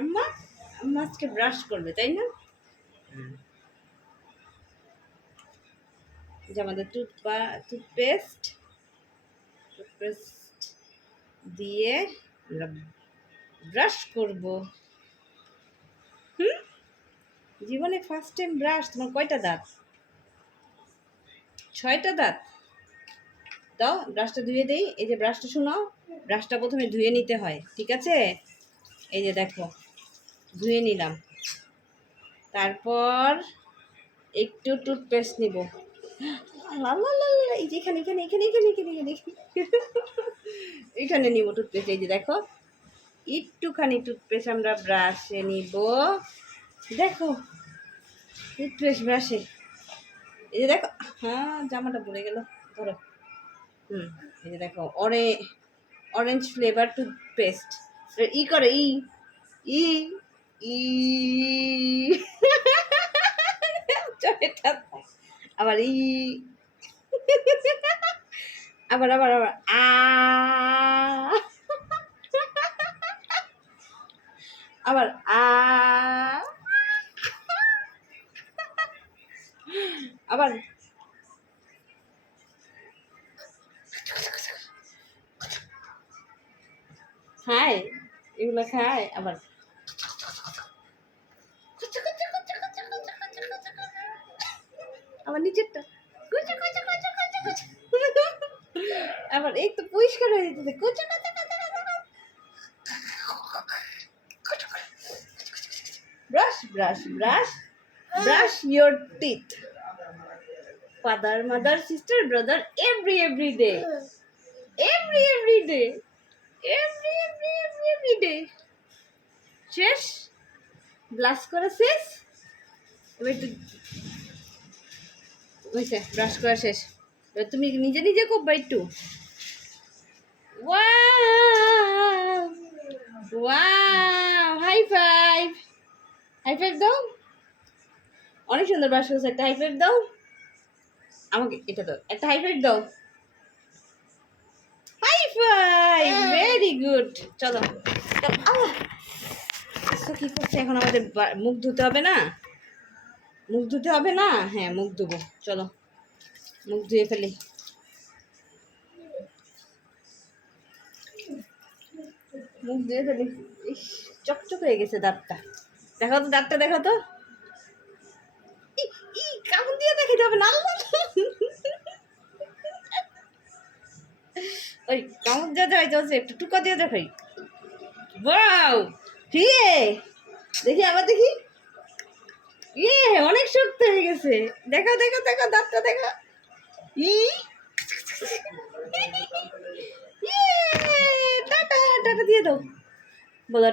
আম্মা আম্মা আজকে ব্রাশ করবে তাই না? যে আমাদের টুথপেস্ট দিয়ে আমরা ব্রাশ করব। জীবনে ফার্স্ট টাইম ব্রাশ। তোমার কয়টা দাঁত? 6টা দাঁত। দাও ব্রাশটা ধুয়ে দেই। এই যে ব্রাশটা শোনো, ব্রাশটা প্রথমে ধুয়ে নিতে হয়, ঠিক আছে? এই যে দেখো ধুয়ে নিলাম, তারপর একটু টুথপেস্ট নিব। এই যে এখানে এখানে এখানে এখানে এখানে এখানে এখানে নিব টুথপেস্ট। এই যে দেখো একটুখানি টুথপেস্ট আমরা ব্রাশে নিব। দেখো টুথপেস্ট ব্রাশে, এই যে দেখো। হ্যাঁ জামাটা পড়ে গেল, ধরো। এই যে দেখো অরেঞ্জ ফ্লেভার টুথপেস্ট। ই করে ই ই ই আবার ই আবার আবার আবার আবার আবার খায়, এগুলো খায়। আবার আবার নিচেরটা আবার এই তো পরিষ্কার হয়ে যেতেছে। Brush brush brush brush your teeth. Father mother sister brother every day, every day, every day. শেষ, ব্রাশ করা শেষ। এবার একটু হয়েছে, ব্রাশ করা শেষ। এবার তুমি নিজে নিজে করবা একটু। Wow wow, high five, high five দাও। অনেক সুন্দর ব্রাশ করছে, একটা হাই ফাইভ দাও আমাকে। এটা দাও, একটা হাই ফাইভ দাও। High five, very good. চলো কি করছে এখন? আমাদের মুখ ধুতে হবে না? মুখ ধুতে হবে না? হ্যাঁ মুখ ধুবো, চলো মুখ ধুয়ে ফেলি। মুখ ধুয়ে ফেলি। ইস, চকচক হয়ে গেছে দাঁতটা। দেখো তো দাঁতটা, দেখো তো। কামড় দিয়ে দেখাতে হবে না। ওই কামড় দিয়ে দেখাই চলছে, একটু টুকা দিয়ে দেখাই। ওয়াও, ফিরে দেখি, আবার দেখি। অনেক শক্ত হয়ে গেছে। দেখো দেখো দেখো দাঁতটা দেখো। ই টাটা টাটা দিয়ে দাও বলো।